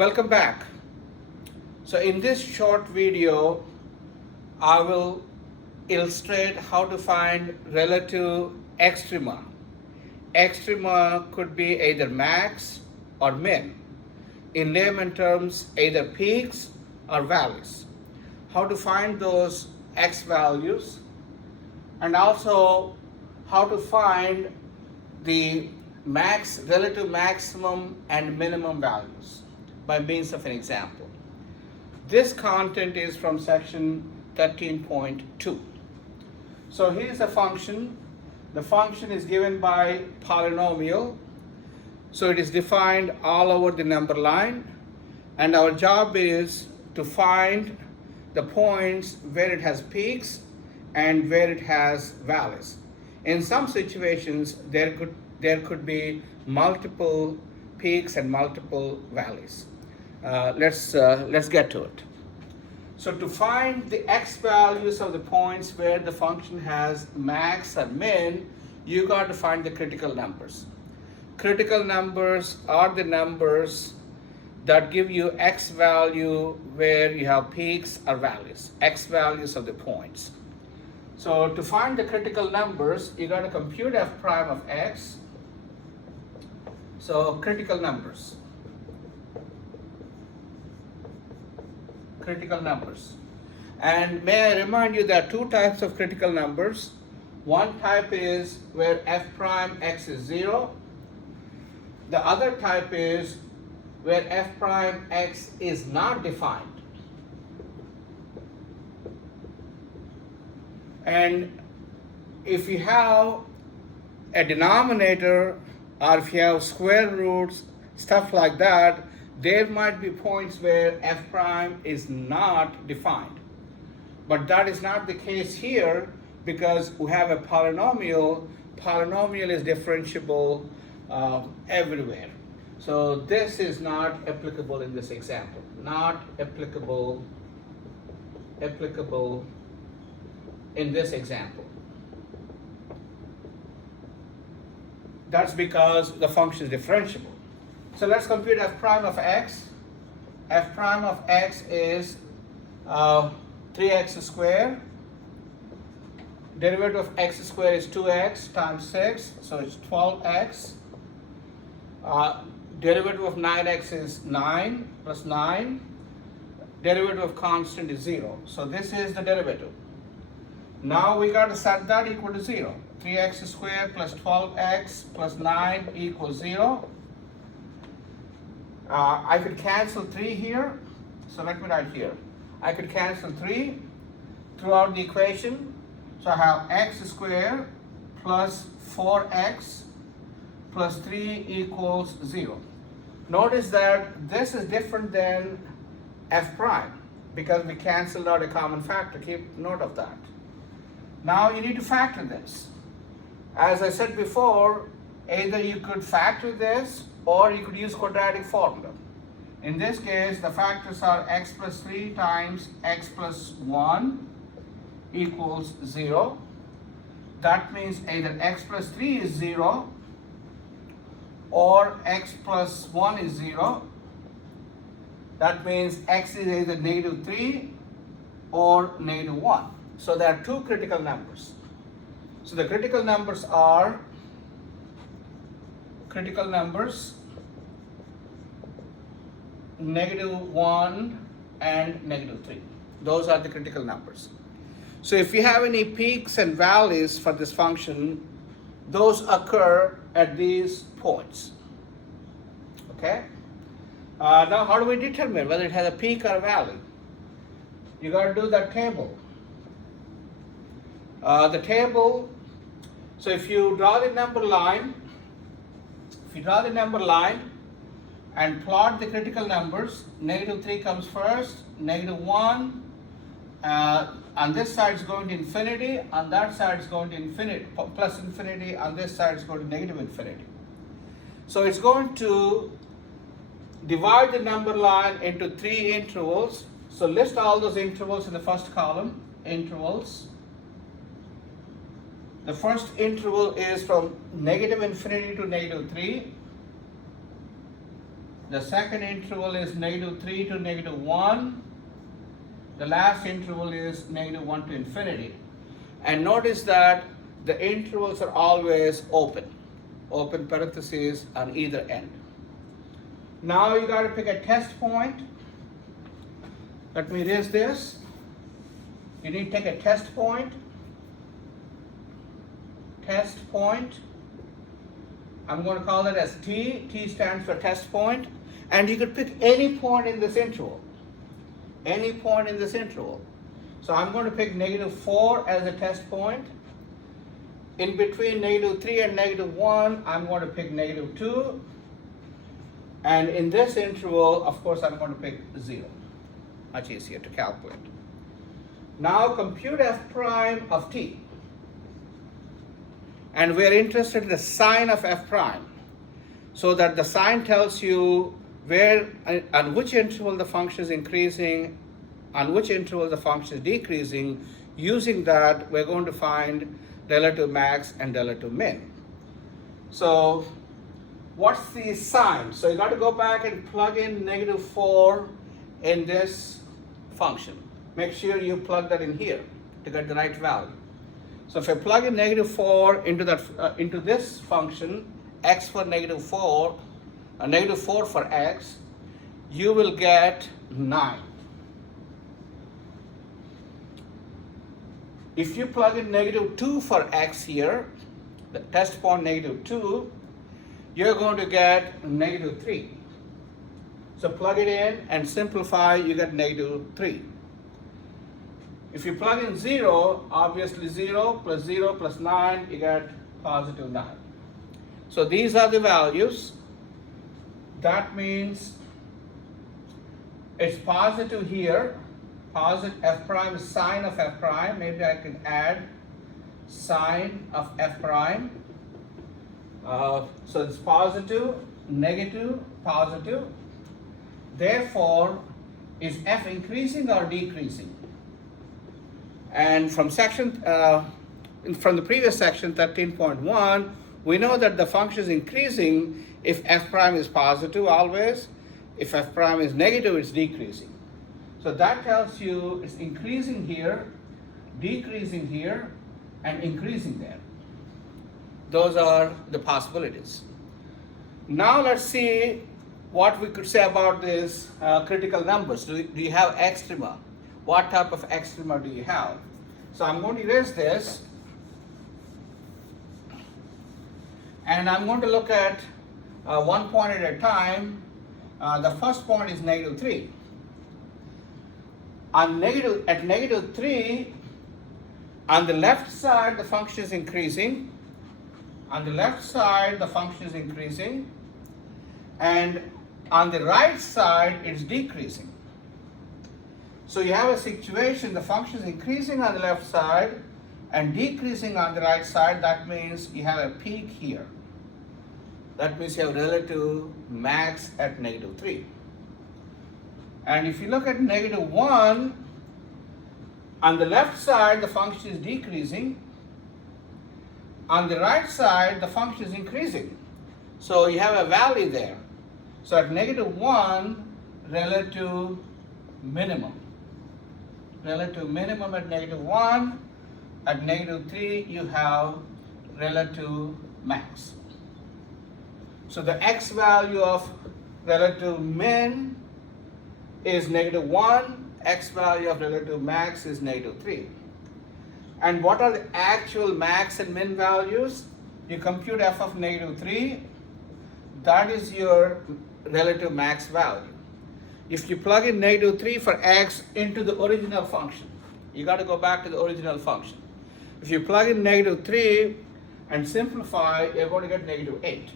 Welcome back. So in this short video, I will illustrate how to find relative extrema. Extrema could be either max or min. In layman terms, either peaks or valleys. How to find those x values, and also how to find the relative maximum and minimum values by means of an example. This content is from section 13.2. So here's a function. The function is given by polynomial. So it is defined all over the number line, and our job is to find the points where it has peaks and where it has valleys. In some situations, there could be multiple peaks and multiple valleys. Let's get to it. So to find the x values of the points where the function has max or min, you got to find the critical numbers. Critical numbers are the numbers that give you x value where you have peaks or valleys, x values of the points. So to find the critical numbers, you got to compute f prime of x. So critical numbers. And may I remind you there are two types of critical numbers. One type is where f prime x is 0. The other type is where f prime x is not defined. And if you have a denominator, or if you have square roots, stuff like that, there might be points where f prime is not defined. But that is not the case here because we have a polynomial. Polynomial is differentiable everywhere. So this is not applicable in this example. Not applicable in this example. That's because the function is differentiable. So let's compute f prime of x. F prime of x is 3x squared. Derivative of x squared is 2x times 6, so it's 12x. Derivative of 9x is 9 plus 9. Derivative of constant is 0. So this is the derivative. Now we got to set that equal to 0. 3x squared plus 12x plus 9 equals 0. I could cancel 3 here. So let me write here. I could cancel 3 throughout the equation. So I have x squared plus 4x plus 3 equals 0. Notice that this is different than f prime because we canceled out a common factor. Keep note of that. Now you need to factor this. As I said before, either you could factor this or you could use quadratic formula. In this case, the factors are x plus 3 times x plus 1 equals 0. That means either x plus 3 is 0 or x plus 1 is 0. That means x is either negative 3 or negative 1. So there are two critical numbers. So the critical numbers are -1 and -3. Those are the critical numbers. So if you have any peaks and valleys for this function, those occur at these points. Okay? Now how do we determine whether it has a peak or a valley? You got to do that table. The table, so if you draw the number line, and plot the critical numbers, -3 comes first, -1, on this side is going to infinity, on that side is going to infinity, plus infinity, on this side is going to negative infinity. So it's going to divide the number line into 3 intervals. So list all those intervals in the first column, intervals. The first interval is from -infinity to -3. The second interval is -3 to -1. The last interval is -1 to infinity. And notice that the intervals are always open parentheses on either end. Now you got to pick a test point. Let me erase this. You need to take a test point. Test point. I'm going to call it as T. T stands for test point. And you could pick any point in this interval. Any point in this interval. So I'm going to pick -4 as a test point. In between -3 and -1, I'm going to pick -2. And in this interval, of course, I'm going to pick 0. Much easier to calculate. Now compute f prime of t. And we're interested in the sign of f prime. So that the sign tells you where, on which interval the function is increasing, on which interval the function is decreasing. Using that, we're going to find relative max and relative min. So what's the sign? So you got to go back and plug in -4 in this function. Make sure you plug that in here to get the right value. So if I plug in -4 into that into this function, x for -4, -4 for x, you will get 9. If you plug in -2 for x here, the test point -2, you're going to get -3. So plug it in and simplify, you get -3. If you plug in 0, obviously 0 plus 9, you get +9. So these are the values. That means it's positive here. Positive f prime is sine of f prime. Maybe I can add sine of f prime. So it's positive, negative, positive. Therefore, is f increasing or decreasing? And from from the previous section 13.1, we know that the function is increasing if f prime is positive always. If f prime is negative, it's decreasing. So that tells you it's increasing here, decreasing here, and increasing there. Those are the possibilities. Now let's see what we could say about these critical numbers. Do you have extrema? What type of extrema do you have? So I'm going to erase this. And I'm going to look at one point at a time. The first point is -3. At -3, on the left side, the function is increasing. On the left side, the function is increasing. And on the right side, it's decreasing. So you have a situation, the function is increasing on the left side and decreasing on the right side. That means you have a peak here. That means you have relative max at -3. And if you look at -1, on the left side, the function is decreasing. On the right side, the function is increasing. So you have a valley there. So at -1, relative minimum. Relative minimum at -1. At -3, you have relative max. So the x value of relative min is -1. X value of relative max is -3. And what are the actual max and min values? You compute f of -3. That is your relative max value. If you plug in -3 for x into the original function, you got to go back to the original function. If you plug in -3 and simplify, you're going to get -8.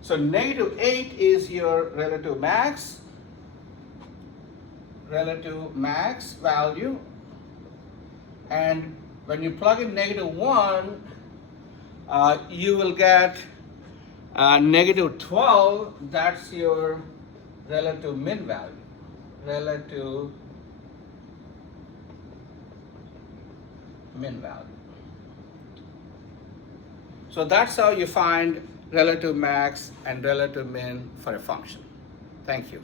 So -8 is your relative max value. And when you plug in -1, you will get -12. That's your relative min value. Relative min value. So that's how you find relative max and relative min for a function. Thank you.